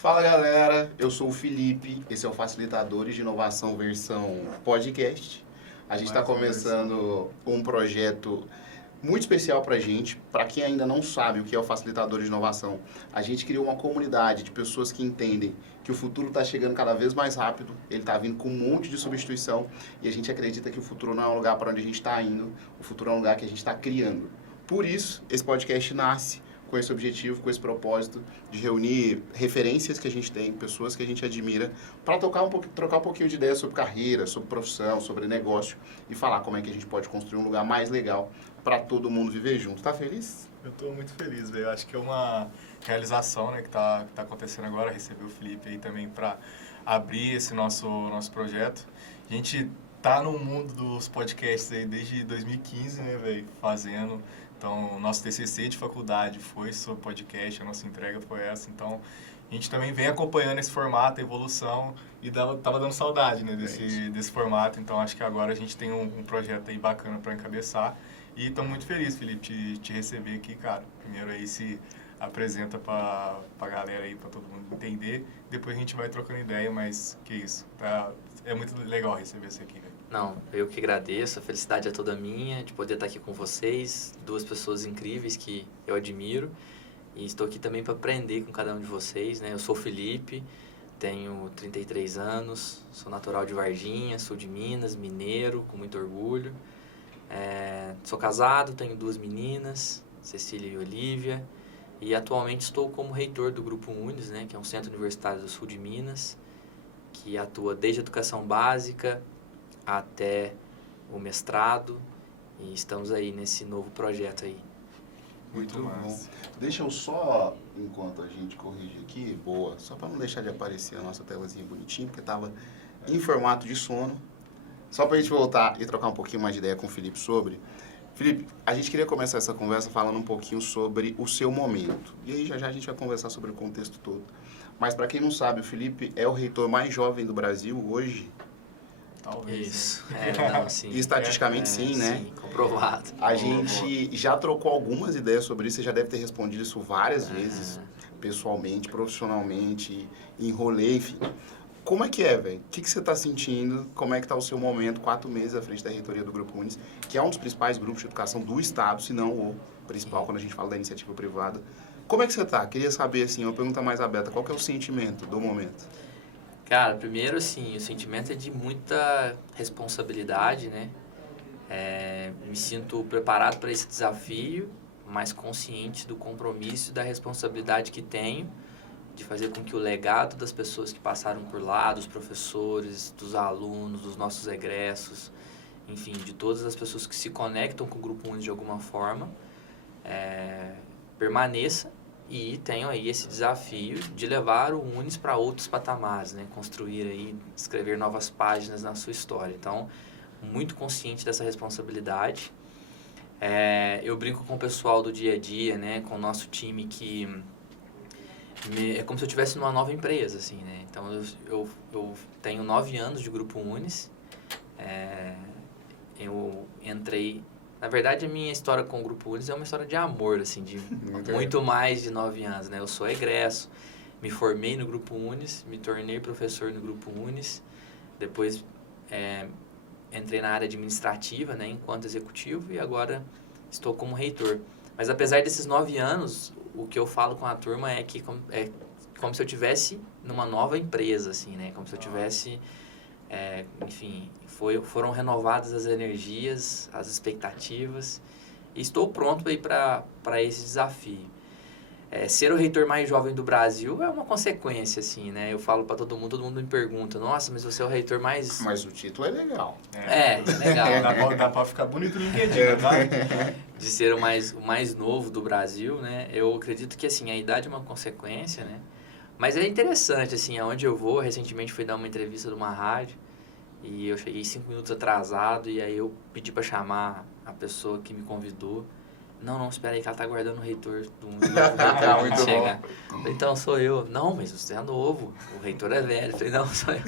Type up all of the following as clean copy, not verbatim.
Fala galera, eu sou o Felipe, esse é o Facilitadores de Inovação versão podcast. A gente está começando um projeto muito especial para a gente. Para quem ainda não sabe o que é o Facilitadores de Inovação, a gente criou uma comunidade de pessoas que entendem que o futuro está chegando cada vez mais rápido, ele está vindo com um monte de substituição e a gente acredita que o futuro não é um lugar para onde a gente está indo, o futuro é um lugar que a gente está criando. Por isso, esse podcast nasce com esse objetivo, com esse propósito de reunir referências que a gente tem, pessoas que a gente admira, para trocar um pouquinho de ideias sobre carreira, sobre profissão, sobre negócio e falar como é que a gente pode construir um lugar mais legal para todo mundo viver junto. Tá feliz? Eu tô muito feliz, velho. Acho que é uma realização, né, que tá acontecendo agora. Receber o Felipe aí também para abrir esse nosso projeto. A gente tá no mundo dos podcasts aí desde 2015, né, velho, fazendo. Então, o nosso TCC de faculdade foi sobre podcast, a nossa entrega foi essa. Então, a gente também vem acompanhando esse formato, a evolução, e tava dando saudade, né, desse formato. Então, acho que agora a gente tem um projeto aí bacana para encabeçar. E estamos muito felizes, Felipe, te receber aqui, cara. Primeiro aí se apresenta para a galera aí, para todo mundo entender. Depois a gente vai trocando ideia, mas que isso, é muito legal receber você aqui, né? Não, eu que agradeço, a felicidade é toda minha de poder estar aqui com vocês, duas pessoas incríveis que eu admiro e estou aqui também para aprender com cada um de vocês, né? Eu sou o Felipe, tenho 33 anos, sou natural de Varginha, sou de Minas, mineiro, com muito orgulho. Sou casado, tenho duas meninas, Cecília e Olívia, e atualmente estou como reitor do Grupo Unis, né? Que é um centro universitário do sul de Minas, que atua desde a educação básica até o mestrado, e estamos aí nesse novo projeto aí. Muito bom. Deixa eu só, enquanto a gente corrige aqui, só para não deixar de aparecer a nossa telazinha bonitinha, porque estava em formato de sono, só para a gente voltar e trocar um pouquinho mais de ideia com o Felipe sobre. Felipe, a gente queria começar essa conversa falando um pouquinho sobre o seu momento, e aí já a gente vai conversar sobre o contexto todo. Mas para quem não sabe, o Felipe é o reitor mais jovem do Brasil hoje. Talvez. Isso. Não, sim. E estatisticamente sim, né? Sim, comprovado. A gente já trocou algumas ideias sobre isso, você já deve ter respondido isso várias vezes, pessoalmente, profissionalmente, em rolê, enfim. Como é que é, velho? O que você está sentindo? Como é que está o seu momento, 4 meses à frente da reitoria do Grupo Unis, que é um dos principais grupos de educação do Estado, se não o principal, quando a gente fala da iniciativa privada. Como é que você está? Queria saber, assim, uma pergunta mais aberta, qual que é o sentimento do momento? Cara, primeiro, assim, o sentimento é de muita responsabilidade, né? Me sinto preparado para esse desafio, mas consciente do compromisso e da responsabilidade que tenho de fazer com que o legado das pessoas que passaram por lá, dos professores, dos alunos, dos nossos egressos, enfim, de todas as pessoas que se conectam com o Grupo Unis de alguma forma, permaneça. E tenho aí esse desafio de levar o Unis para outros patamares, né? Construir aí, escrever novas páginas na sua história. Então, muito consciente dessa responsabilidade. Eu brinco com o pessoal do dia a dia, né? Com o nosso time que é como se eu estivesse numa nova empresa, assim, né? Então, eu tenho 9 anos de Grupo Unis. Eu entrei... Na verdade, a minha história com o Grupo Unis é uma história de amor, assim, de muito mais de 9 anos, né? Eu sou egresso, me formei no Grupo Unis, me tornei professor no Grupo Unis, depois entrei na área administrativa, né, enquanto executivo, e agora estou como reitor. Mas apesar desses 9 anos, o que eu falo com a turma é que é como se eu estivesse numa nova empresa, assim, né? Como se eu tivesse... enfim, foram renovadas as energias, as expectativas, e estou pronto para esse desafio. Ser o reitor mais jovem do Brasil é uma consequência, assim, né? Eu falo para todo mundo me pergunta, nossa, mas você é o reitor mais... Mas o título é legal. Legal. Dá para ficar bonito no LinkedIn, tá? De ser o mais novo do Brasil, né? Eu acredito que, assim, a idade é uma consequência, né? Mas é interessante, assim, aonde eu vou, recentemente fui dar uma entrevista numa rádio, e eu cheguei 5 minutos atrasado, e aí eu pedi para chamar a pessoa que me convidou. Não, espera aí que ela tá aguardando o reitor do chegar. Falei, então, sou eu. Não, mas você é novo, o reitor é velho. Falei, não, sou eu.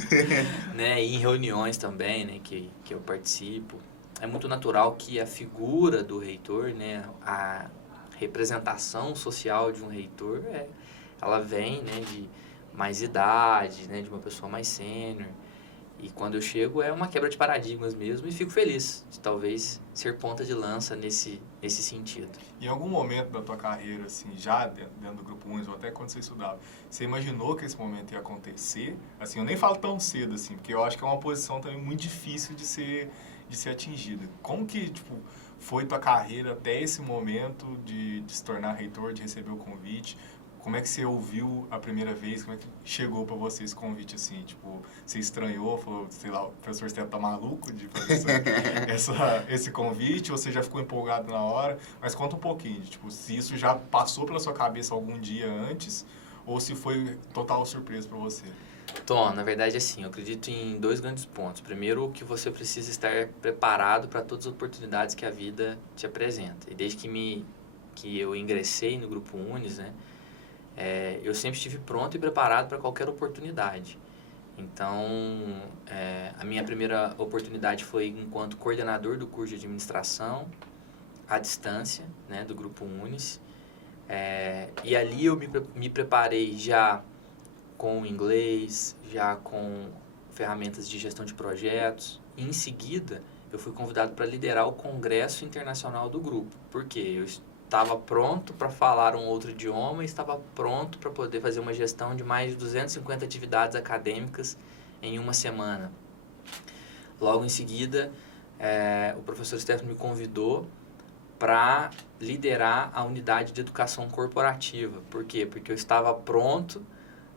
Né? E em reuniões também, né, que eu participo, é muito natural que a figura do reitor, né, a representação social de um reitor, ela vem, né, de mais idade, né, de uma pessoa mais sênior. E quando eu chego é uma quebra de paradigmas mesmo e fico feliz de talvez ser ponta de lança nesse sentido. Em algum momento da tua carreira, assim, já dentro do Grupo Unis, ou até quando você estudava, você imaginou que esse momento ia acontecer? Assim, eu nem falo tão cedo, assim, porque eu acho que é uma posição também muito difícil de ser atingida. Como que, tipo, foi tua carreira até esse momento de se tornar reitor, de receber o convite? Como é que você ouviu a primeira vez? Como é que chegou para você esse convite, assim? Tipo, você estranhou, falou, sei lá, o professor Stefano tá maluco de fazer esse convite? Ou você já ficou empolgado na hora? Mas conta um pouquinho, tipo, se isso já passou pela sua cabeça algum dia antes ou se foi total surpresa para você? Tom, na verdade, assim, eu acredito em 2 grandes pontos. Primeiro, que você precisa estar preparado para todas as oportunidades que a vida te apresenta. E desde que eu ingressei no Grupo Unis, né, eu sempre estive pronto e preparado para qualquer oportunidade. Então, a minha primeira oportunidade foi enquanto coordenador do curso de administração à distância, né, do Grupo Unis. E ali eu me preparei já com inglês, já com ferramentas de gestão de projetos. E em seguida, eu fui convidado para liderar o Congresso Internacional do grupo. Por quê? Eu estava pronto para falar um outro idioma e estava pronto para poder fazer uma gestão de mais de 250 atividades acadêmicas em uma semana. Logo em seguida, o professor Stefano me convidou para liderar a unidade de educação corporativa. Por quê? Porque eu estava pronto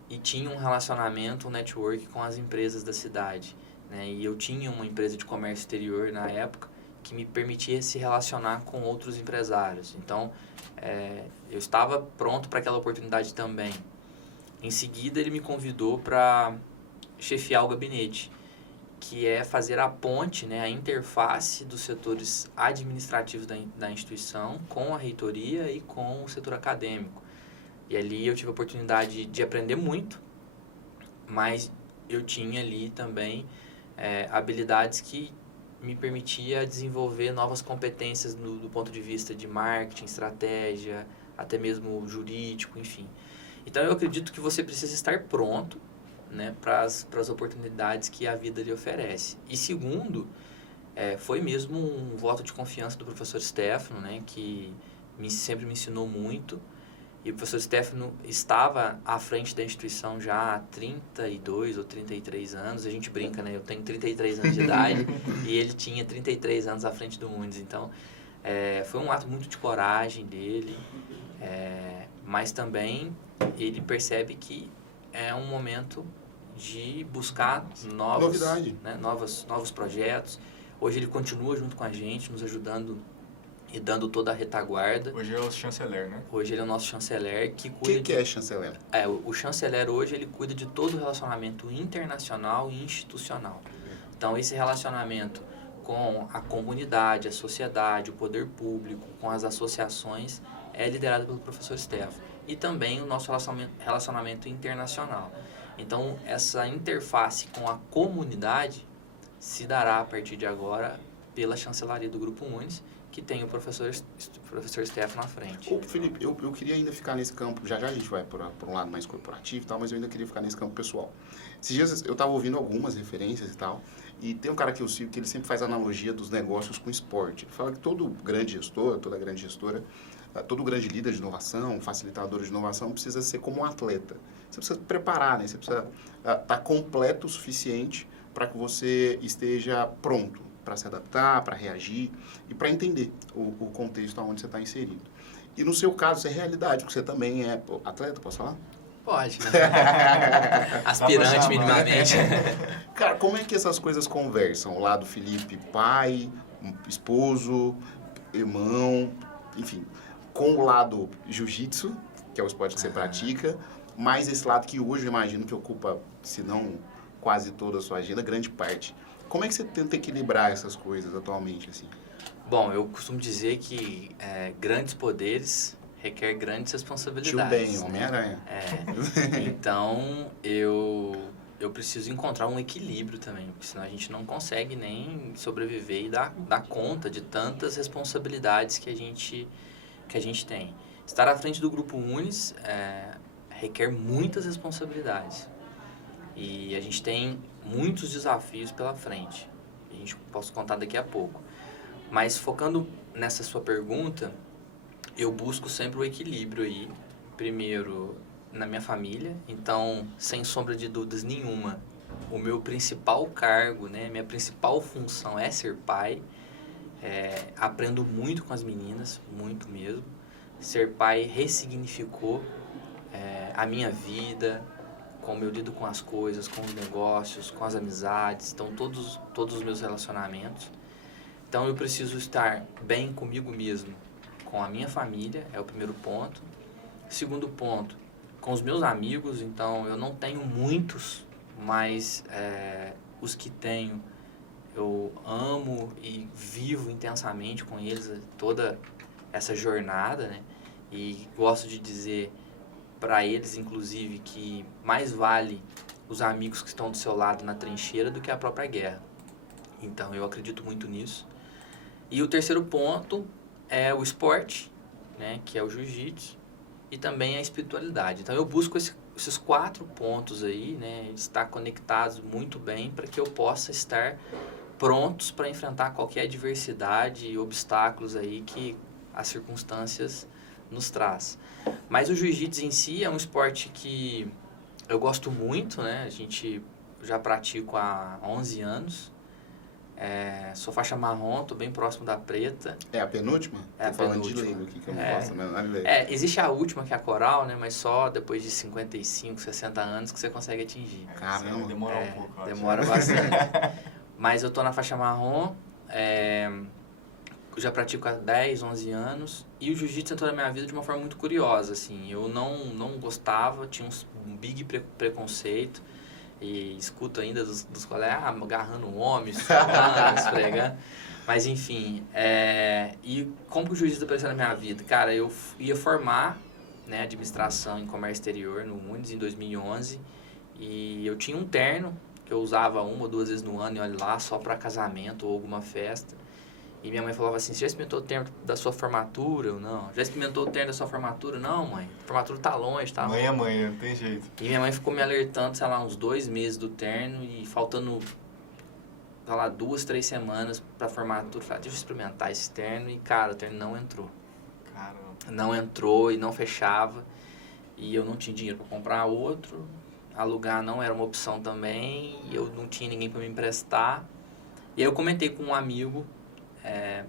e tinha um relacionamento, um network com as empresas da cidade, né? E eu tinha uma empresa de comércio exterior na época que me permitia se relacionar com outros empresários. Então, eu estava pronto para aquela oportunidade também. Em seguida, ele me convidou para chefiar o gabinete, que é fazer a ponte, né, a interface dos setores administrativos da instituição com a reitoria e com o setor acadêmico. E ali eu tive a oportunidade de aprender muito, mas eu tinha ali também habilidades que me permitia desenvolver novas competências do ponto de vista de marketing, estratégia, até mesmo jurídico, enfim. Então eu acredito que você precisa estar pronto, né, para as oportunidades que a vida lhe oferece. E segundo, foi mesmo um voto de confiança do professor Stefano, né, que sempre me ensinou muito. E o professor Stefano estava à frente da instituição já há 32 ou 33 anos. A gente brinca, né? Eu tenho 33 anos de idade e ele tinha 33 anos à frente do Unis. Então, foi um ato muito de coragem dele, mas também ele percebe que é um momento de buscar Novidade, né, novos projetos. Hoje ele continua junto com a gente, nos ajudando e dando toda a retaguarda. Hoje é o chanceler, né? Hoje ele é o nosso chanceler que cuida... Quem que é chanceler? O chanceler hoje ele cuida de todo o relacionamento internacional e institucional. Então esse relacionamento com a comunidade, a sociedade, o poder público, com as associações, é liderado pelo professor Stefano. E também o nosso relacionamento internacional. Então essa interface com a comunidade se dará a partir de agora pela chancelaria do Grupo Unis, que tem o professor Stefano à frente. Ô, Felipe, eu queria ainda ficar nesse campo, já a gente vai por um lado mais corporativo e tal, mas eu ainda queria ficar nesse campo pessoal. Esses dias eu estava ouvindo algumas referências e tal, e tem um cara que eu sigo que ele sempre faz analogia dos negócios com esporte. Ele fala que todo grande gestor, toda grande gestora, todo grande líder de inovação, facilitador de inovação, precisa ser como um atleta. Você precisa preparar, né? Você precisa estar completo o suficiente para que você esteja pronto para se adaptar, para reagir e para entender o contexto onde você está inserido. E no seu caso, isso é realidade, porque você também é atleta, posso falar? Pode, né? Aspirante minimamente. Cara, como é que essas coisas conversam? O lado Felipe, pai, esposo, irmão, enfim, com o lado jiu-jitsu, que é o esporte que você pratica, mais esse lado que hoje eu imagino que ocupa, se não quase toda a sua agenda, grande parte. Como é que você tenta equilibrar essas coisas atualmente, assim? Bom, eu costumo dizer que grandes poderes requer grandes responsabilidades. Tio Ben, Homem-Aranha. Então, eu preciso encontrar um equilíbrio também, porque senão a gente não consegue nem sobreviver e dar conta de tantas responsabilidades que a gente tem. Estar à frente do Grupo Unis requer muitas responsabilidades. E a gente tem muitos desafios pela frente. A gente posso contar daqui a pouco. Mas focando nessa sua pergunta, eu busco sempre o equilíbrio aí. Primeiro, na minha família. Então, sem sombra de dúvidas nenhuma, o meu principal cargo, né, minha principal função é ser pai. Aprendo muito com as meninas, muito mesmo. Ser pai ressignificou a minha vida, como eu lido com as coisas, com os negócios, com as amizades, então todos os meus relacionamentos. Então eu preciso estar bem comigo mesmo, com a minha família, é o primeiro ponto. Segundo ponto, com os meus amigos, então eu não tenho muitos, mas os que tenho eu amo e vivo intensamente com eles toda essa jornada, né? E gosto de dizer para eles, inclusive, que mais vale os amigos que estão do seu lado na trincheira do que a própria guerra. Então, eu acredito muito nisso. E o terceiro ponto é o esporte, né? Que é o jiu-jitsu, e também a espiritualidade. Então, eu busco esses 4 pontos aí, né? Estar conectados muito bem para que eu possa estar prontos para enfrentar qualquer adversidade e obstáculos aí que as circunstâncias nos traz. Mas o jiu-jitsu em si é um esporte que eu gosto muito, né? Já pratico há 11 anos. Sou faixa marrom, tô bem próximo da preta. É a penúltima? É a falando penúltima. de leigo aqui, que eu não faço, né? Existe a última, que é a coral, né? Mas só depois de 55, 60 anos que você consegue atingir. Caramba. Demora um pouco, acho. Demora bastante. Mas eu tô na faixa marrom, eu já pratico há 10, 11 anos. E o jiu-jitsu entrou na minha vida de uma forma muito curiosa, assim. Eu não gostava, tinha um big preconceito. E escuto ainda dos colegas, agarrando um homem, esfregando. Mas enfim, e como que o jiu-jitsu apareceu na minha vida? Cara, eu ia formar, né, administração em comércio exterior no Unis em 2011. E eu tinha um terno que eu usava 1 ou 2 vezes no ano, e olha lá, só para casamento ou alguma festa. E minha mãe falava assim, você já experimentou o terno da sua formatura? Eu não. Já experimentou o terno da sua formatura? Não, mãe. A formatura tá longe, tá? Mãe é mãe, não tem jeito. E minha mãe ficou me alertando, sei lá, uns 2 meses do terno e faltando, sei lá, 2, 3 semanas pra formatura. Falei, deixa eu experimentar esse terno. E, cara, o terno não entrou. Caramba. Não entrou e não fechava. E eu não tinha dinheiro pra comprar outro. Alugar não era uma opção também, e eu não tinha ninguém para me emprestar. E aí eu comentei com um amigo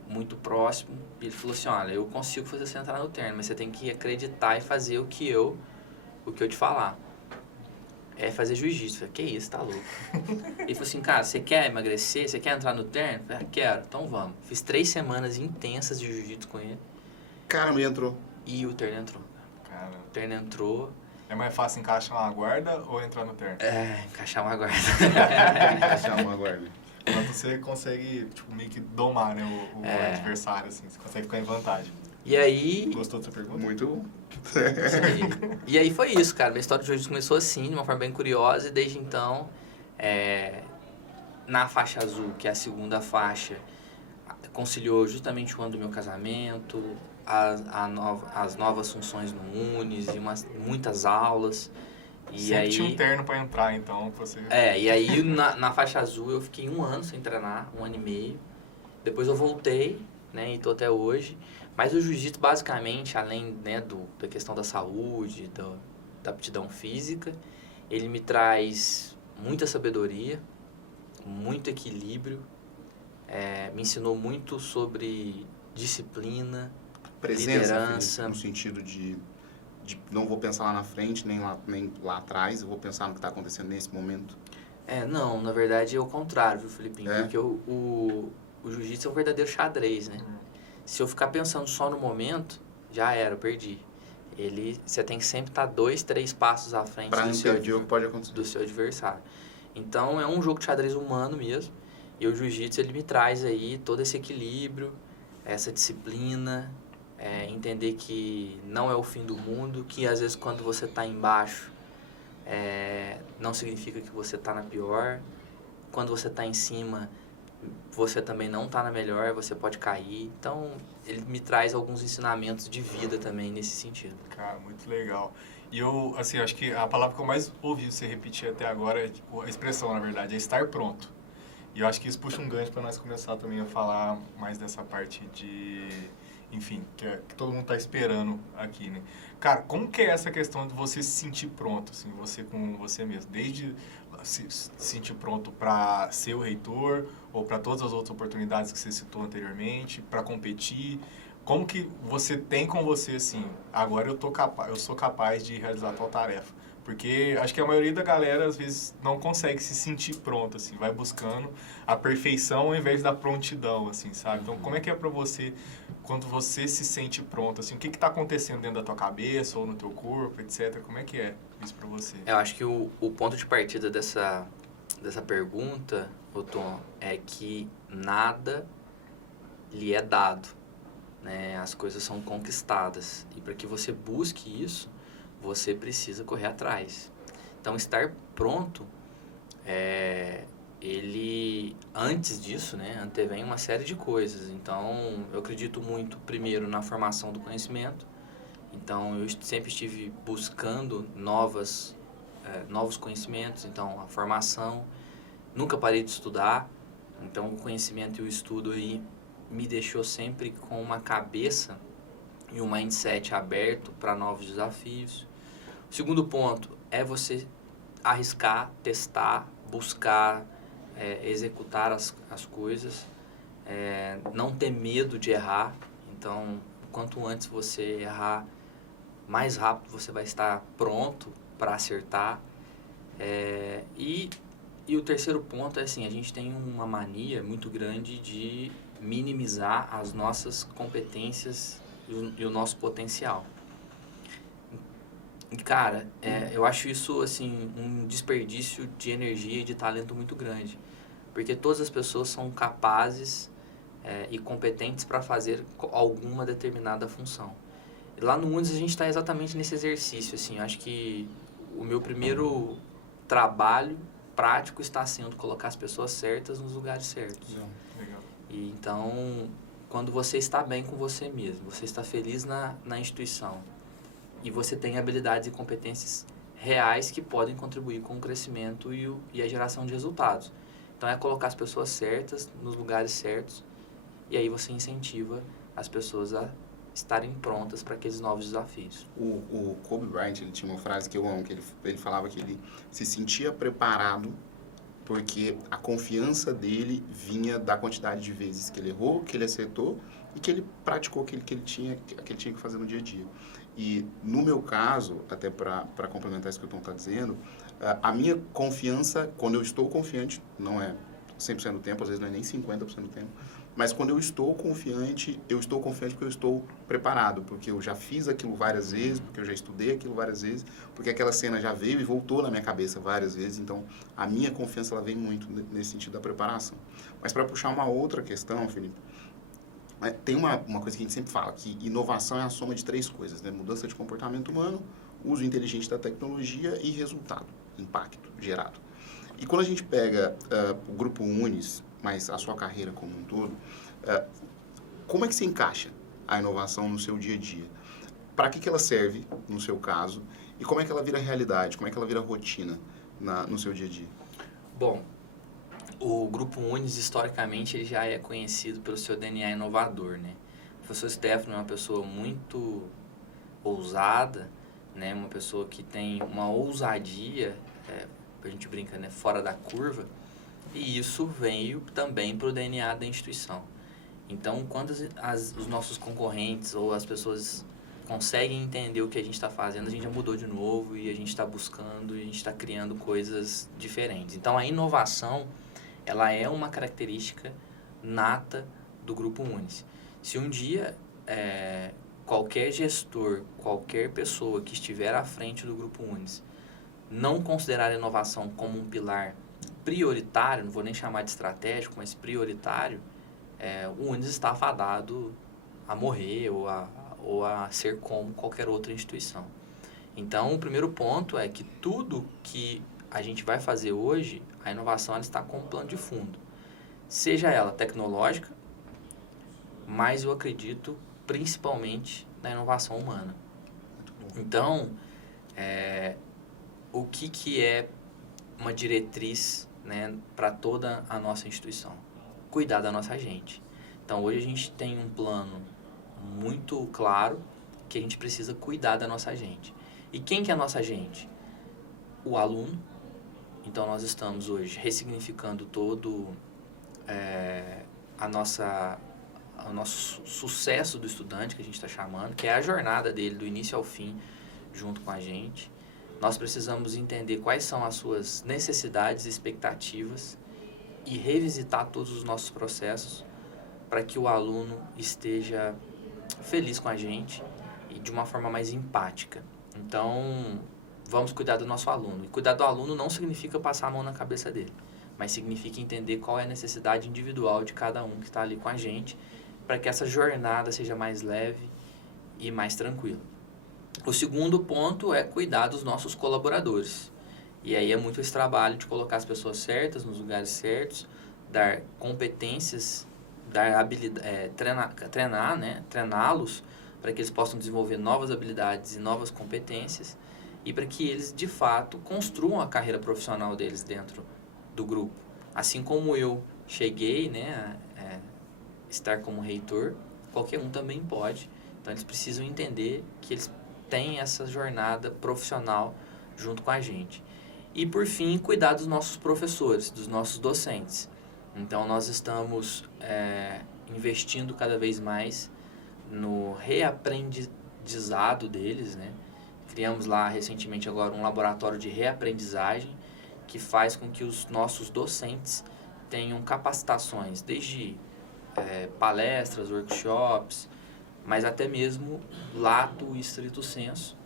muito próximo, e ele falou assim, olha, eu consigo fazer você entrar no terno, mas você tem que acreditar e fazer o que eu te falar. É fazer jiu-jitsu. Eu falei, que isso, tá louco? Ele falou assim, cara, você quer emagrecer? Você quer entrar no terno? Eu falei, quero, então vamos. Fiz 3 semanas intensas de jiu-jitsu com ele. Caramba, entrou. E o terno entrou. Caramba. O terno entrou. É mais fácil encaixar uma guarda ou entrar no terno? Encaixar uma guarda. Encaixar uma guarda. Quando você consegue, tipo, meio que domar, né, o adversário, assim, você consegue ficar em vantagem. E aí... Gostou dessa pergunta? Muito. E aí foi isso, cara. A história do jiu-jitsu começou assim, de uma forma bem curiosa, e desde então, na faixa azul, que é a segunda faixa, conciliou justamente o ano do meu casamento, as novas funções no Unis, e muitas aulas. E sempre aí, tinha um terno pra entrar, então, pra você... e aí na faixa azul eu fiquei 1 ano sem treinar, 1 ano e meio. Depois eu voltei, né, e tô até hoje. Mas o jiu-jitsu, basicamente, além, né, da questão da saúde, da aptidão física, ele me traz muita sabedoria, muito equilíbrio, me ensinou muito sobre disciplina, Presença, liderança. Felipe, no sentido de não vou pensar lá na frente, nem lá atrás, eu vou pensar no que está acontecendo nesse momento. Não, na verdade é o contrário, viu, Felipinho? É? Porque o jiu-jitsu é um verdadeiro xadrez, né? Se eu ficar pensando só no momento, já era, eu perdi. Você tem que sempre estar 2, 3 passos à frente Para impedir o que pode acontecer. do seu adversário. Então, é um jogo de xadrez humano mesmo. E o jiu-jitsu, ele me traz aí todo esse equilíbrio, essa disciplina, entender que não é o fim do mundo, que às vezes quando você está embaixo, não significa que você está na pior. Quando você está em cima, você também não está na melhor, você pode cair. Então, ele me traz alguns ensinamentos de vida também nesse sentido. Cara, muito legal. E eu, assim, acho que a palavra que eu mais ouvi você repetir até agora é, tipo, a expressão, na verdade, é estar pronto. E eu acho que isso puxa um gancho para nós começar também a falar mais dessa parte de, enfim, que todo mundo está esperando aqui, né? Cara, como que é essa questão de você se sentir pronto, assim, você com você mesmo? Desde se sentir pronto para ser o reitor ou para todas as outras oportunidades que você citou anteriormente, para competir. Como que você tem com você, assim, agora eu sou capaz de realizar tal tarefa? Porque acho que a maioria da galera, às vezes, não consegue se sentir pronto, assim, vai buscando a perfeição ao invés da prontidão, assim, sabe? Então, como é que é pra você, quando você se sente pronto, assim, o que que tá acontecendo dentro da tua cabeça ou no teu corpo, etc? Como é que é isso pra você? Eu acho que o ponto de partida dessa pergunta, ô Tom, é que nada lhe é dado, né? As coisas são conquistadas. E para que você busque isso, você precisa correr atrás. Então, estar pronto, ele, antes disso, né, antevém uma série de coisas. Então, eu acredito muito, primeiro, na formação do conhecimento. Então, eu sempre estive buscando novos conhecimentos. Então, a formação, nunca parei de estudar. Então, o conhecimento e o estudo aí me deixou sempre com uma cabeça e um mindset aberto para novos desafios. O segundo ponto é você arriscar, testar, buscar, executar as coisas, não ter medo de errar. Então, quanto antes você errar, mais rápido você vai estar pronto para acertar. E o terceiro ponto é assim, a gente tem uma mania muito grande de minimizar as nossas competências e o nosso potencial. Cara, eu acho isso assim um desperdício de energia e de talento muito grande, porque todas as pessoas são capazes e competentes para fazer alguma determinada função. E lá no Unis a gente está exatamente nesse exercício, assim, eu acho que o meu primeiro trabalho prático está sendo colocar as pessoas certas nos lugares certos. Legal. E então, quando você está bem com você mesmo, você está feliz na instituição e você tem habilidades e competências reais que podem contribuir com o crescimento e a geração de resultados. Então, é colocar as pessoas certas nos lugares certos e aí você incentiva as pessoas a estarem prontas para aqueles novos desafios. O Kobe Bryant, ele tinha uma frase que eu amo, que ele falava que ele se sentia preparado porque a confiança dele vinha da quantidade de vezes que ele errou, que ele acertou e que ele praticou aquilo que ele tinha que fazer no dia a dia. E no meu caso, até para complementar isso que o Tom está dizendo, a minha confiança, quando eu estou confiante, não é 100% do tempo, às vezes não é nem 50% do tempo, mas quando eu estou confiante porque eu estou preparado, porque eu já fiz aquilo várias vezes, porque eu já estudei aquilo várias vezes, porque aquela cena já veio e voltou na minha cabeça várias vezes, então a minha confiança ela vem muito nesse sentido da preparação. Mas para puxar uma outra questão, Felipe, tem uma coisa que a gente sempre fala, que inovação é a soma de três coisas, né? Mudança de comportamento humano, uso inteligente da tecnologia e resultado, impacto gerado. E quando a gente pega o Grupo Unis, mas a sua carreira como um todo, como é que se encaixa a inovação no seu dia a dia? Para que ela serve, no seu caso, e como é que ela vira realidade, como é que ela vira rotina no seu dia a dia? Bom, o Grupo Unis, historicamente, ele já é conhecido pelo seu DNA inovador, né? O professor Stefano é uma pessoa muito ousada, né? Uma pessoa que tem uma ousadia, a gente brinca, né? Fora da curva, e isso veio também para o DNA da instituição. Então, quando os nossos concorrentes ou as pessoas conseguem entender o que a gente está fazendo, a gente já mudou de novo e a gente está buscando e a gente está criando coisas diferentes. Então, a inovação, ela é uma característica nata do Grupo Unis. Se um dia qualquer gestor, qualquer pessoa que estiver à frente do Grupo Unis não considerar a inovação como um pilar prioritário, não vou nem chamar de estratégico, mas prioritário, o Unis está fadado a morrer ou a ser como qualquer outra instituição. Então, o primeiro ponto é que tudo que a gente vai fazer hoje, a inovação ela está como plano de fundo. Seja ela tecnológica, mas eu acredito principalmente na inovação humana. Então, o que é uma diretriz, né, para toda a nossa instituição? Cuidar da nossa gente. Então, hoje a gente tem um plano muito claro que a gente precisa cuidar da nossa gente. E quem que é a nossa gente? O aluno. Então, nós estamos hoje ressignificando todo o nosso sucesso do estudante, que a gente está chamando, que é a jornada dele do início ao fim, junto com a gente. Nós precisamos entender quais são as suas necessidades e expectativas e revisitar todos os nossos processos para que o aluno esteja feliz com a gente e de uma forma mais empática. Então, vamos cuidar do nosso aluno. E cuidar do aluno não significa passar a mão na cabeça dele, mas significa entender qual é a necessidade individual de cada um que está ali com a gente, para que essa jornada seja mais leve e mais tranquila. O segundo ponto é cuidar dos nossos colaboradores. E aí é muito esse trabalho de colocar as pessoas certas nos lugares certos, dar competências, dar habilidade, treiná-los para que eles possam desenvolver novas habilidades e novas competências e para que eles, de fato, construam a carreira profissional deles dentro do grupo. Assim como eu cheguei, né, a estar como reitor, qualquer um também pode. Então, eles precisam entender que eles têm essa jornada profissional junto com a gente. E, por fim, cuidar dos nossos professores, dos nossos docentes. Então, nós estamos investindo cada vez mais no reaprendizado deles, né? Criamos lá, recentemente, agora um laboratório de reaprendizagem que faz com que os nossos docentes tenham capacitações, desde palestras, workshops, mas até mesmo lato e estrito senso.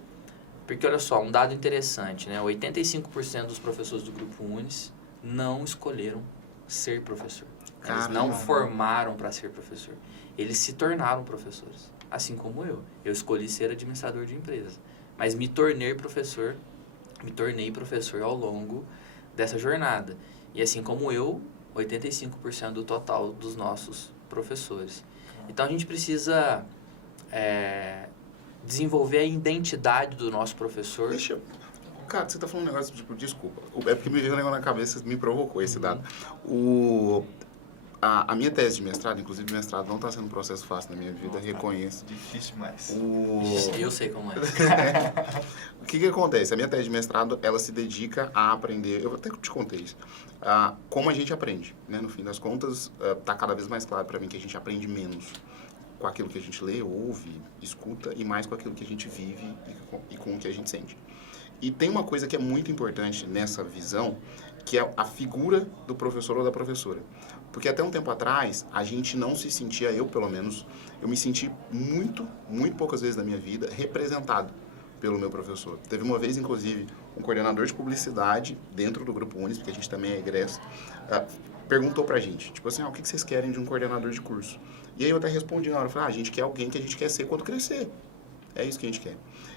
Porque, olha só, um dado interessante, né? 85% dos professores do Grupo Unis não escolheram ser professor. Eles não formaram para ser professor. Eles se tornaram professores, assim como eu. Eu escolhi ser administrador de empresas, mas me tornei professor ao longo dessa jornada. E assim como eu, 85% do total dos nossos professores. Então, a gente precisa desenvolver a identidade do nosso professor. Cara, você tá falando um negócio, tipo, desculpa. É porque me veio um negócio na cabeça, me provocou esse dado. A minha tese de mestrado, inclusive mestrado, não está sendo um processo fácil na minha vida, reconheço. Difícil demais. Eu sei como é. O que acontece? A minha tese de mestrado, ela se dedica a aprender, eu até te contei isso, como a gente aprende, né? No fim das contas, tá cada vez mais claro para mim que a gente aprende menos com aquilo que a gente lê, ouve, escuta, e mais com aquilo que a gente vive e com o que a gente sente. E tem uma coisa que é muito importante nessa visão, que é a figura do professor ou da professora. Porque até um tempo atrás, a gente não se sentia, eu pelo menos, eu me senti muito poucas vezes na minha vida representado pelo meu professor. Teve uma vez, inclusive, um coordenador de publicidade dentro do Grupo Unis, porque a gente também é egresso, perguntou pra gente, tipo assim, o que vocês querem de um coordenador de curso? E aí eu até respondi na hora, eu falei, a gente quer alguém que a gente quer ser quando crescer. É isso que a gente quer.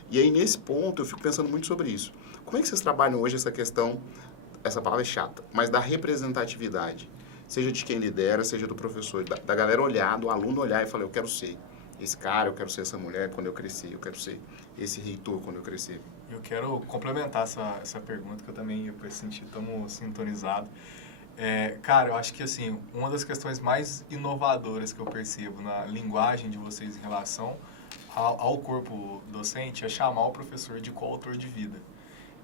E aí, nesse ponto, eu fico pensando muito sobre isso. Como é que vocês trabalham hoje essa questão, essa palavra é chata, mas da representatividade? Seja de quem lidera, seja do professor, da galera olhar, do aluno olhar e falar, eu quero ser esse cara, eu quero ser essa mulher quando eu crescer, eu quero ser esse reitor quando eu crescer. Eu quero complementar essa pergunta, que eu também, por esse sentido, estamos sintonizados. Cara, eu acho que, assim, uma das questões mais inovadoras que eu percebo na linguagem de vocês em relação ao corpo docente é chamar o professor de coautor de vida.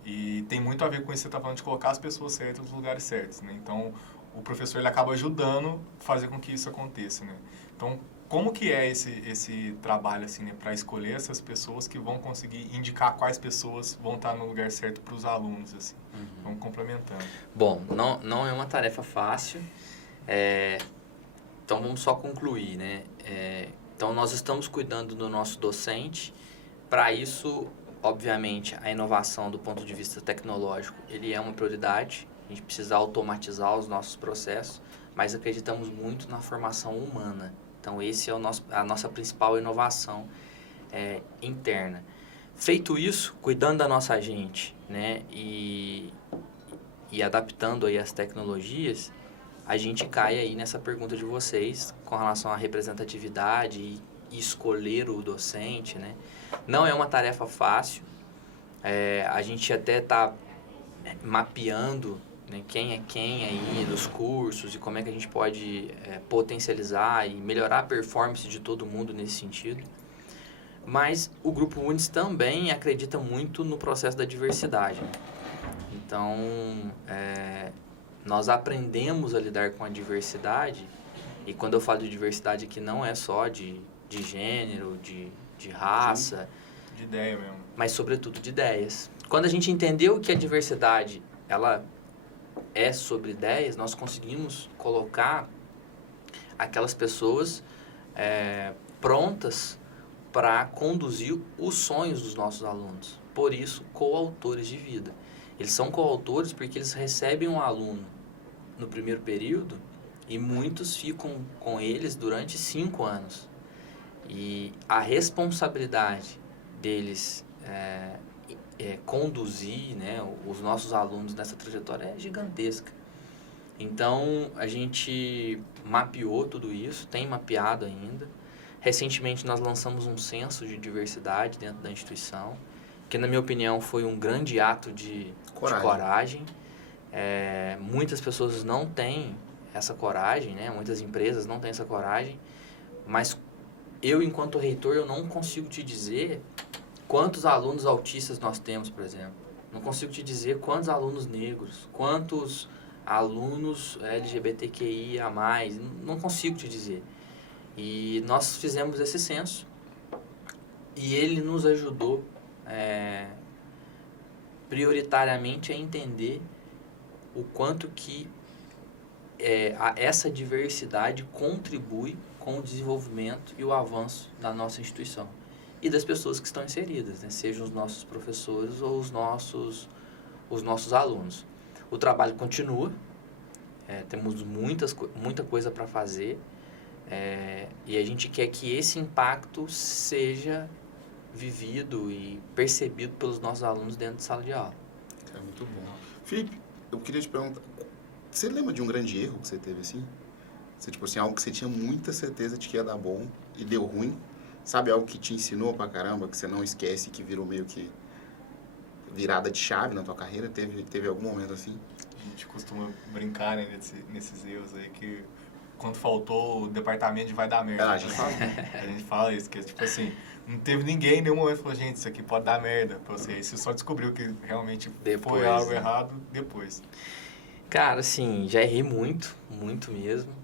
E tem muito a ver com isso que você está falando, de colocar as pessoas certas nos lugares certos, né? Então, o professor ele acaba ajudando a fazer com que isso aconteça, né? Então, como que é esse trabalho, assim, né, para escolher essas pessoas que vão conseguir indicar quais pessoas vão estar no lugar certo para os alunos, assim? Vamos complementando. Bom, não é uma tarefa fácil, então vamos só concluir, né? Então, nós estamos cuidando do nosso docente. Para isso, obviamente, a inovação do ponto de vista tecnológico, ele é uma prioridade. A gente precisa automatizar os nossos processos, mas acreditamos muito na formação humana. Então, esse é a nossa principal inovação interna. Feito isso, cuidando da nossa gente, né, e adaptando aí as tecnologias, a gente cai aí nessa pergunta de vocês com relação à representatividade e escolher o docente, né? Não é uma tarefa fácil. A gente até está mapeando, né, quem é quem aí dos cursos e como é que a gente pode potencializar e melhorar a performance de todo mundo nesse sentido. Mas o Grupo Unis também acredita muito no processo da diversidade. Então, nós aprendemos a lidar com a diversidade, e quando eu falo de diversidade aqui não é só de gênero, de raça, de ideia mesmo, mas sobretudo de ideias. Quando a gente entendeu que a diversidade ela é sobre ideias, nós conseguimos colocar aquelas pessoas prontas para conduzir os sonhos dos nossos alunos. Por isso, coautores de vida. Eles são coautores porque eles recebem um aluno no primeiro período e muitos ficam com eles durante 5 anos. E a responsabilidade deles conduzir, né, os nossos alunos nessa trajetória é gigantesca. Então, a gente mapeou tudo isso, tem mapeado ainda. Recentemente, nós lançamos um censo de diversidade dentro da instituição, que, na minha opinião, foi um grande ato de coragem. Muitas pessoas não têm essa coragem, né? Muitas empresas não têm essa coragem, mas eu, enquanto reitor, eu não consigo te dizer quantos alunos autistas nós temos, por exemplo. Não consigo te dizer quantos alunos negros, quantos alunos LGBTQIA+, não consigo te dizer. E nós fizemos esse censo e ele nos ajudou prioritariamente a entender o quanto que essa diversidade contribui com o desenvolvimento e o avanço da nossa instituição e das pessoas que estão inseridas, né? Sejam os nossos professores ou os nossos alunos. O trabalho continua, temos muita coisa para fazer, e a gente quer que esse impacto seja vivido e percebido pelos nossos alunos dentro de sala de aula. É muito bom. Felipe, eu queria te perguntar, você lembra de um grande erro que você teve assim? Você, tipo assim, algo que você tinha muita certeza de que ia dar bom e deu ruim? Sabe, algo que te ensinou pra caramba, que você não esquece, que virou meio que virada de chave na tua carreira? Teve algum momento assim? A gente costuma brincar, né, nesses erros aí, que quando faltou o departamento de vai dar merda. A gente fala. A gente fala isso, que é tipo assim, não teve ninguém em nenhum momento que falou, gente, isso aqui pode dar merda pra você. Aí você só descobriu que realmente foi algo errado depois. Cara, assim, já errei muito mesmo.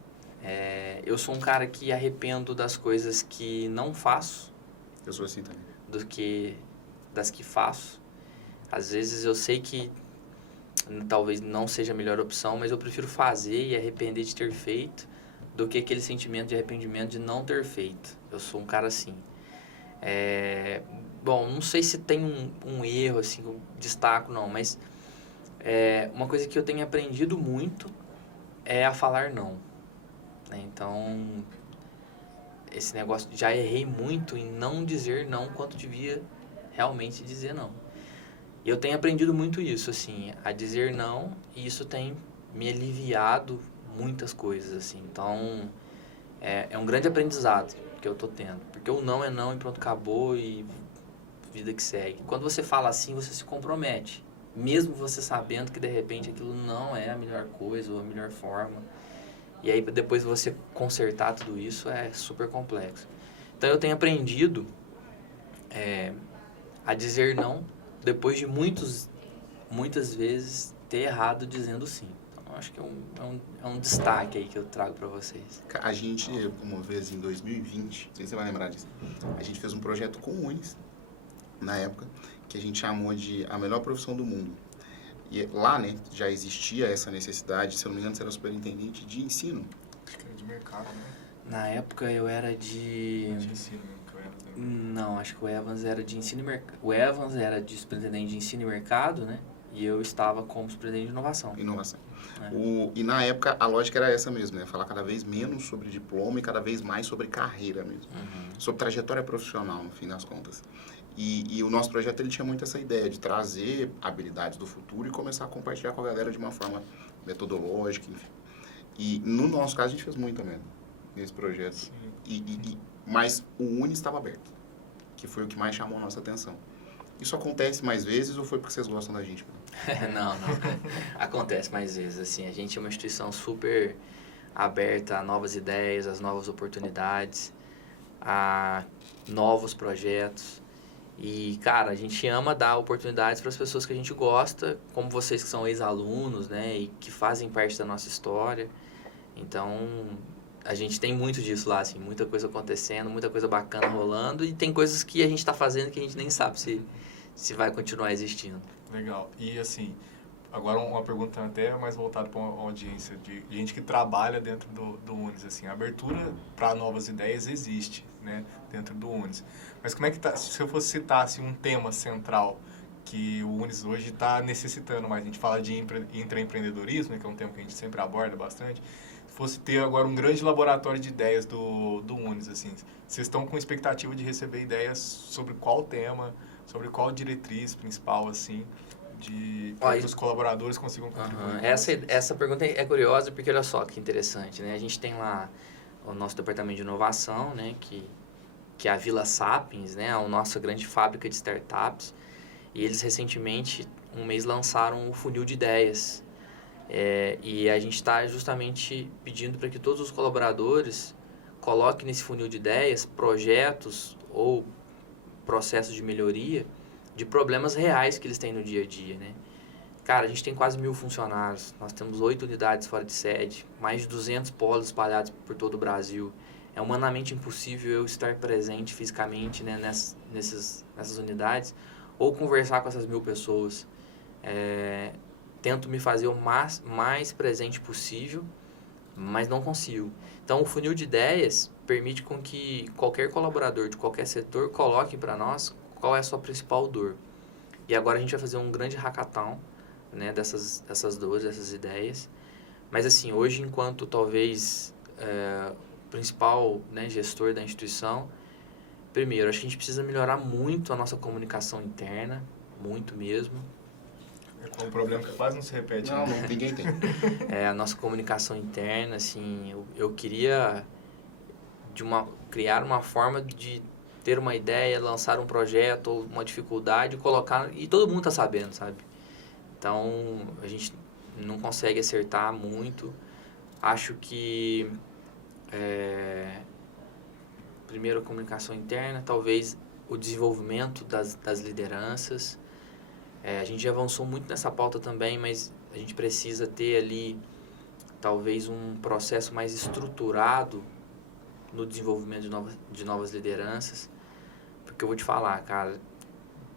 Eu sou um cara que arrependo das coisas que não faço. Eu sou assim também. Das que faço. Às vezes eu sei que talvez não seja a melhor opção, mas eu prefiro fazer e arrepender de ter feito do que aquele sentimento de arrependimento de não ter feito. Eu sou um cara assim. Bom, não sei se tem um erro assim que eu destaco, não, mas uma coisa que eu tenho aprendido muito é a falar não. Então, esse negócio, já errei muito em não dizer não quanto devia realmente dizer não. E eu tenho aprendido muito isso, assim, a dizer não, e isso tem me aliviado muitas coisas, assim. Então, é um grande aprendizado que eu tô tendo, porque o não é não e pronto, acabou e vida que segue. Quando você fala assim, você se compromete, mesmo você sabendo que de repente aquilo não é a melhor coisa ou a melhor forma. E aí depois você consertar tudo isso é super complexo. Então eu tenho aprendido a dizer não depois de muitas vezes ter errado dizendo sim. Então acho que é um destaque aí que eu trago para vocês. A gente, uma vez em 2020, não sei se você vai lembrar disso, a gente fez um projeto com o Unis, na época, que a gente chamou de A Melhor Profissão do Mundo. E lá, né, já existia essa necessidade, se eu não me engano, você era superintendente de ensino. Acho que era de mercado, né? Na época eu era de ensino mesmo, que eu era. Não, acho que o Evans era de ensino e mercado. O Evans era de superintendente de ensino e mercado, né? E eu estava como superintendente de inovação. E na época a lógica era essa mesmo, né? Falar cada vez menos sobre diploma e cada vez mais sobre carreira mesmo. Sobre trajetória profissional, no fim das contas. E o nosso projeto ele tinha muito essa ideia de trazer habilidades do futuro e começar a compartilhar com a galera de uma forma metodológica, enfim. E no nosso caso a gente fez muito também nesse projeto. Mas o Uni estava aberto, que foi o que mais chamou a nossa atenção. Isso acontece mais vezes ou foi porque vocês gostam da gente? Não. Acontece mais vezes, assim. A gente é uma instituição super aberta a novas ideias, a novas oportunidades, a novos projetos. E, cara, a gente ama dar oportunidades para as pessoas que a gente gosta, como vocês que são ex-alunos, né, e que fazem parte da nossa história. Então, a gente tem muito disso lá, assim, muita coisa acontecendo, muita coisa bacana rolando, e tem coisas que a gente está fazendo que a gente nem sabe se vai continuar existindo. Legal. E, assim, agora uma pergunta até mais voltada para uma audiência de gente que trabalha dentro do Unis, assim, a abertura para novas ideias existe, né, dentro do Unis. Mas como é que tá, se eu fosse citar assim, um tema central que o Unis hoje está necessitando mais, a gente fala de intraempreendedorismo, né, que é um tema que a gente sempre aborda bastante, se fosse ter agora um grande laboratório de ideias do Unis, assim, vocês estão com expectativa de receber ideias sobre qual tema, sobre qual diretriz principal, assim, de que os colaboradores consigam contribuir? Essa pergunta é curiosa porque olha só que interessante, né? A gente tem lá o nosso departamento de inovação, né? Que é a Vila Sapiens, né? A nossa grande fábrica de startups. E eles recentemente, um mês, lançaram o funil de ideias. E a gente está justamente pedindo para que todos os colaboradores coloquem nesse funil de ideias projetos ou processos de melhoria de problemas reais que eles têm no dia a dia, né? Cara, a gente tem quase 1.000 funcionários, nós temos 8 unidades fora de sede, mais de 200 polos espalhados por todo o Brasil. É humanamente impossível eu estar presente fisicamente, né, nessas unidades ou conversar com essas 1.000 pessoas. Tento me fazer o mais presente possível, mas não consigo. Então, o funil de ideias permite com que qualquer colaborador de qualquer setor coloque para nós qual é a sua principal dor. E agora a gente vai fazer um grande hackathon, né, dessas dores, dessas ideias. Mas assim, hoje, enquanto talvez principal, né, gestor da instituição, primeiro, acho que a gente precisa melhorar muito a nossa comunicação interna, muito mesmo. É um problema que quase não se repete. Não, ninguém tem. A nossa comunicação interna, assim, eu queria criar uma forma de ter uma ideia, lançar um projeto ou uma dificuldade, colocar, e todo mundo está sabendo, sabe? Então, a gente não consegue acertar muito. Acho que primeiro a comunicação interna, talvez o desenvolvimento das lideranças. A gente já avançou muito nessa pauta também, mas a gente precisa ter ali talvez um processo mais estruturado no desenvolvimento de novas lideranças. Porque eu vou te falar, cara,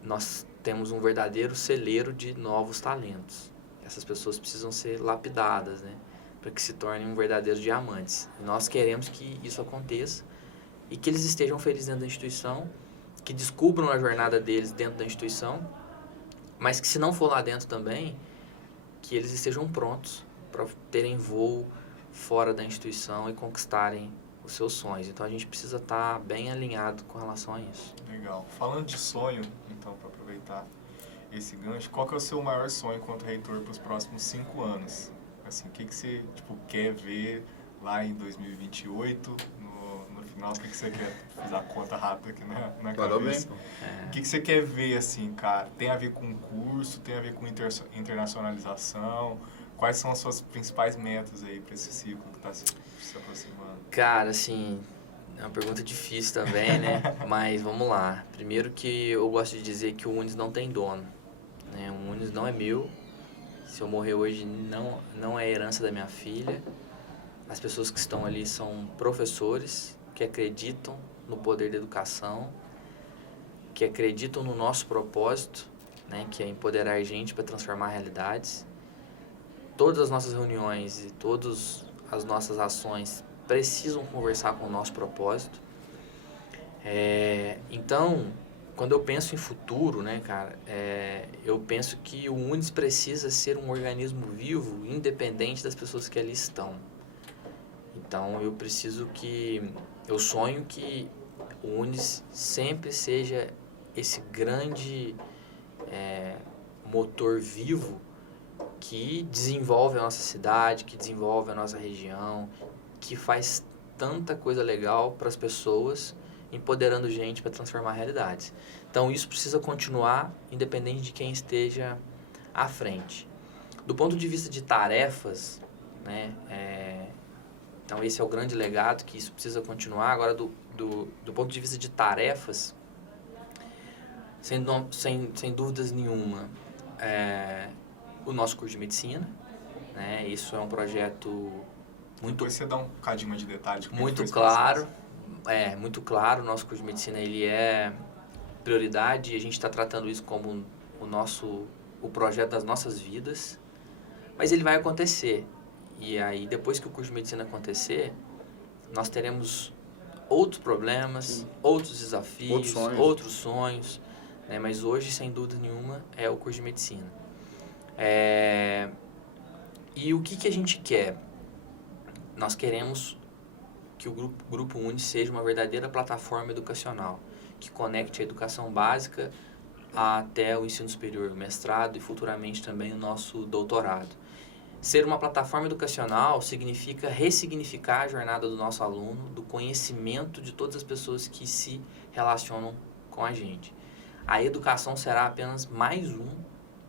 nós temos um verdadeiro celeiro de novos talentos. Essas pessoas precisam ser lapidadas, né? Para que se tornem um verdadeiro diamantes. E nós queremos que isso aconteça e que eles estejam felizes dentro da instituição, que descubram a jornada deles dentro da instituição, mas que se não for lá dentro também, que eles estejam prontos para terem voo fora da instituição e conquistarem os seus sonhos. Então a gente precisa estar bem alinhado com relação a isso. Legal. Falando de sonho, então, para aproveitar esse gancho, qual que é o seu maior sonho enquanto reitor para os próximos 5 anos? Assim, o que você quer ver lá em 2028, no final? O que você quer? Fiz a conta rápida aqui na cabeça. O que você quer ver, assim, cara? Tem a ver com curso? Tem a ver com internacionalização? Quais são as suas principais metas aí para esse ciclo que está se aproximando? Cara, assim, é uma pergunta difícil também, né? Mas vamos lá. Primeiro que eu gosto de dizer que o Unis não tem dono, né? O Unis não é meu. Se eu morrer hoje, não é herança da minha filha. As pessoas que estão ali são professores que acreditam no poder da educação, que acreditam no nosso propósito, né? Que é empoderar a gente para transformar realidades. Todas as nossas reuniões e todas as nossas ações precisam conversar com o nosso propósito. Então, quando eu penso em futuro, né, cara, eu penso que o Unis precisa ser um organismo vivo, independente das pessoas que ali estão. Então, eu sonho que o Unis sempre seja esse grande motor vivo que desenvolve a nossa cidade, que desenvolve a nossa região, que faz tanta coisa legal para as pessoas empoderando gente para transformar realidades. Então, isso precisa continuar, independente de quem esteja à frente. Do ponto de vista de tarefas, né, então esse é o grande legado, que isso precisa continuar. Agora, do ponto de vista de tarefas, sem dúvidas nenhuma, o nosso curso de medicina, né, isso é um projeto muito... Depois você dá um bocadinho mais de detalhe. De muito claro, muito claro. O nosso curso de medicina, ele é prioridade, e a gente está tratando isso como o projeto das nossas vidas, mas ele vai acontecer. E aí, depois que o curso de medicina acontecer, nós teremos outros problemas, sim, outros desafios, outros sonhos, né? Mas hoje, sem dúvida nenhuma, é o curso de medicina. E o que a gente quer? Nós queremos que o Grupo Uni seja uma verdadeira plataforma educacional, que conecte a educação básica até o ensino superior, o mestrado e futuramente também o nosso doutorado. Ser uma plataforma educacional significa ressignificar a jornada do nosso aluno, do conhecimento de todas as pessoas que se relacionam com a gente. A educação será apenas mais um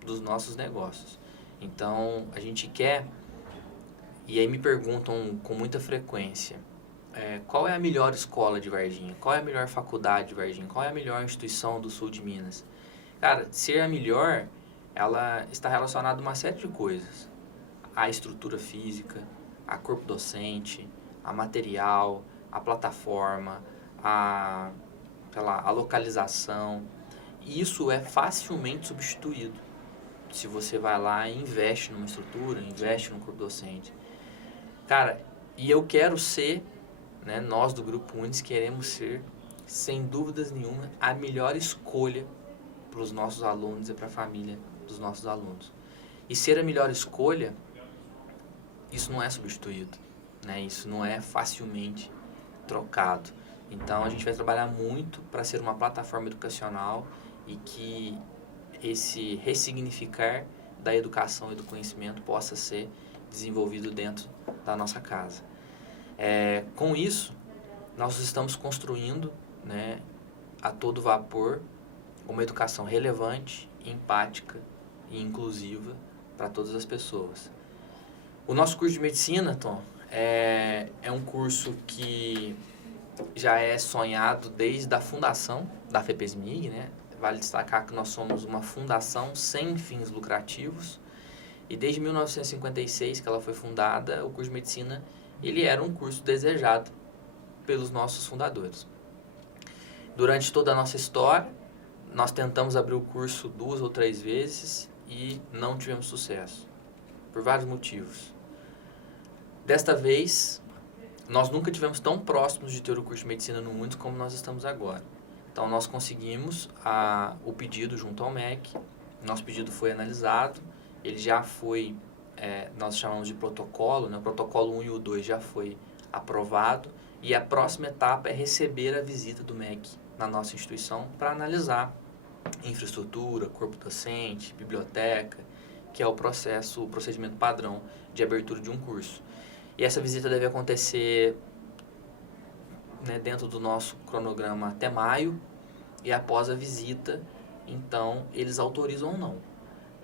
dos nossos negócios. Então, a gente quer, e aí me perguntam com muita frequência, qual é a melhor escola de Varginha? Qual é a melhor faculdade de Varginha? Qual é a melhor instituição do sul de Minas? Cara, ser a melhor, ela está relacionada a uma série de coisas. A estrutura física, a corpo docente, a material, a plataforma, a localização. Isso é facilmente substituído se você vai lá e investe numa estrutura, investe num corpo docente. Cara, e eu quero ser, né, nós do Grupo Unis queremos ser, sem dúvidas nenhuma, a melhor escolha para os nossos alunos e para a família dos nossos alunos. E ser a melhor escolha, isso não é substituído, né? Isso não é facilmente trocado. Então, a gente vai trabalhar muito para ser uma plataforma educacional e que esse ressignificar da educação e do conhecimento possa ser desenvolvido dentro da nossa casa. Com isso, nós estamos construindo, né, a todo vapor uma educação relevante, empática e inclusiva para todas as pessoas. O nosso curso de medicina, Tom, é um curso que já é sonhado desde a fundação da FEPESMIG, né? Vale destacar que nós somos uma fundação sem fins lucrativos e desde 1956 que ela foi fundada, o curso de medicina ele era um curso desejado pelos nossos fundadores. Durante toda a nossa história, nós tentamos abrir o curso 2 ou 3 vezes e não tivemos sucesso, por vários motivos. Desta vez, nós nunca tivemos tão próximos de ter o curso de medicina no Unis como nós estamos agora. Então, nós conseguimos o pedido junto ao MEC, nosso pedido foi analisado, ele já foi, nós chamamos de protocolo, né? O protocolo 1 e o 2 já foi aprovado, e a próxima etapa é receber a visita do MEC na nossa instituição para analisar infraestrutura, corpo docente, biblioteca, que é o procedimento padrão de abertura de um curso. E essa visita deve acontecer, né, dentro do nosso cronograma até maio, e após a visita, então, eles autorizam ou não.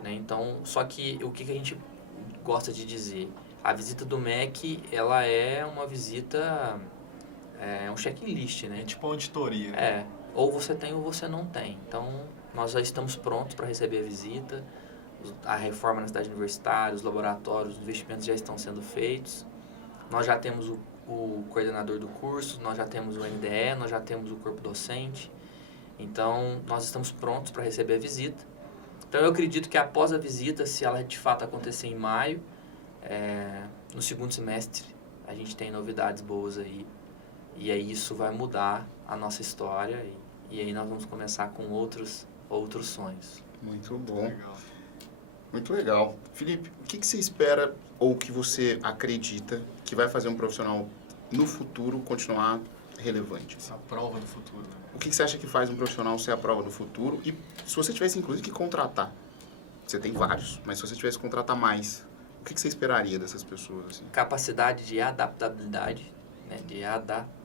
Né? Então, só que o que a gente gosta de dizer? A visita do MEC, ela é uma visita, é um checklist, né? É tipo uma auditoria. Ou você tem ou você não tem. Então, nós já estamos prontos para receber a visita, a reforma na cidade universitária, os laboratórios, os investimentos já estão sendo feitos. Nós já temos o coordenador do curso, nós já temos o NDE, nós já temos o corpo docente. Então, nós estamos prontos para receber a visita. Então, eu acredito que após a visita, se ela de fato acontecer em maio, no segundo semestre, a gente tem novidades boas aí. E aí isso vai mudar a nossa história e aí nós vamos começar com outros sonhos. Muito bom. Legal. Muito legal. Felipe, o que você espera ou que você acredita que vai fazer um profissional no futuro continuar relevante? A prova do futuro. O que você acha que faz um profissional ser a prova do futuro? E se você tivesse, inclusive, que contratar, você tem vários, mas se você tivesse que contratar mais, o que você esperaria dessas pessoas? Assim? Capacidade de adaptabilidade, né, de adaptabilidade.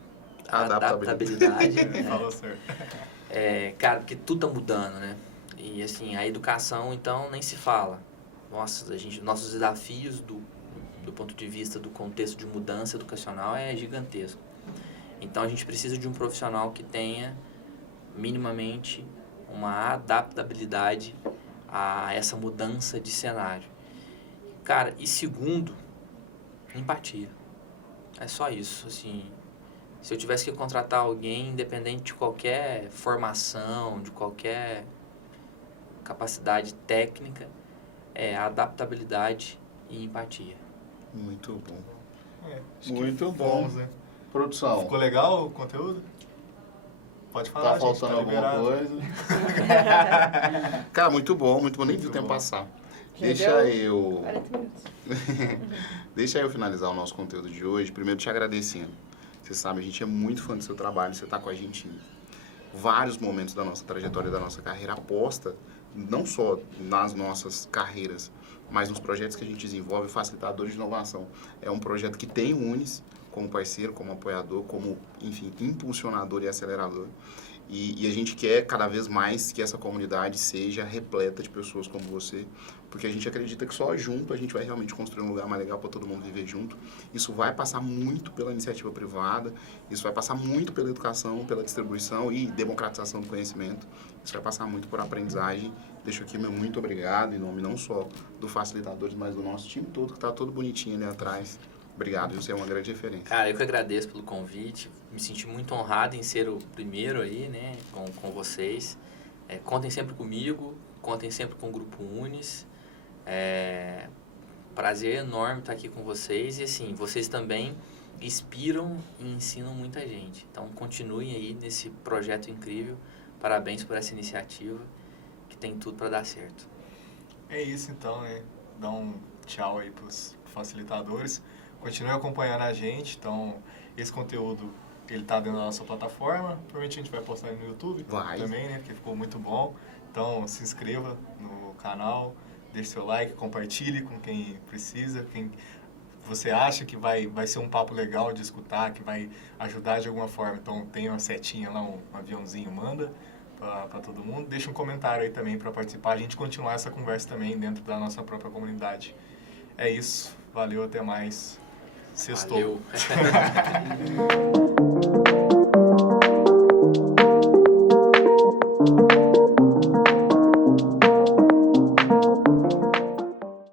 adaptabilidade. Né? Falou certo. Cara, porque tudo tá mudando, né? E assim, a educação, então, nem se fala. Nossa, nossos desafios do ponto de vista do contexto de mudança educacional é gigantesco. Então, a gente precisa de um profissional que tenha minimamente uma adaptabilidade a essa mudança de cenário. Cara, e segundo, empatia. É só isso, assim. Se eu tivesse que contratar alguém, independente de qualquer formação, de qualquer capacidade técnica, a adaptabilidade e empatia. Muito bom. Muito bom, né? Produção. Ficou legal o conteúdo? Pode falar, Tá faltando gente, alguma coisa? Cara, muito bom, nem vi o tempo passar. Deixa eu... 40 minutos. Deixa eu finalizar o nosso conteúdo de hoje. Primeiro, te agradecendo. Você sabe, a gente é muito fã do seu trabalho. Você está com a gente em vários momentos da nossa trajetória e da nossa carreira. Aposta não só nas nossas carreiras, mas nos projetos que a gente desenvolve, facilitadores de inovação. É um projeto que tem o Unis como parceiro, como apoiador, como, enfim, impulsionador e acelerador. E a gente quer cada vez mais que essa comunidade seja repleta de pessoas como você, porque a gente acredita que só junto a gente vai realmente construir um lugar mais legal para todo mundo viver junto. Isso vai passar muito pela iniciativa privada, isso vai passar muito pela educação, pela distribuição e democratização do conhecimento. Isso vai passar muito por aprendizagem. Deixo aqui meu muito obrigado, em nome não só do Facilitadores, mas do nosso time todo, que está todo bonitinho ali atrás. Obrigado, você é uma grande referência. Cara, eu que agradeço pelo convite. Me senti muito honrado em ser o primeiro aí, né, com vocês. Contem sempre comigo, contem sempre com o Grupo Unis. Prazer enorme estar aqui com vocês. E assim, vocês também inspiram e ensinam muita gente. Então, continuem aí nesse projeto incrível. Parabéns por essa iniciativa, que tem tudo para dar certo. É isso então, né? Dá um tchau aí pros facilitadores. Continue acompanhando a gente, então esse conteúdo ele tá dentro da nossa plataforma, provavelmente a gente vai postar no YouTube também, né, porque ficou muito bom. Então se inscreva no canal, deixe seu like, compartilhe com quem precisa, quem você acha que vai ser um papo legal de escutar, que vai ajudar de alguma forma. Então tem uma setinha lá, um aviãozinho, manda para todo mundo. Deixa um comentário aí também para participar, a gente continuar essa conversa também dentro da nossa própria comunidade. É isso, valeu, até mais. Sextou. Valeu.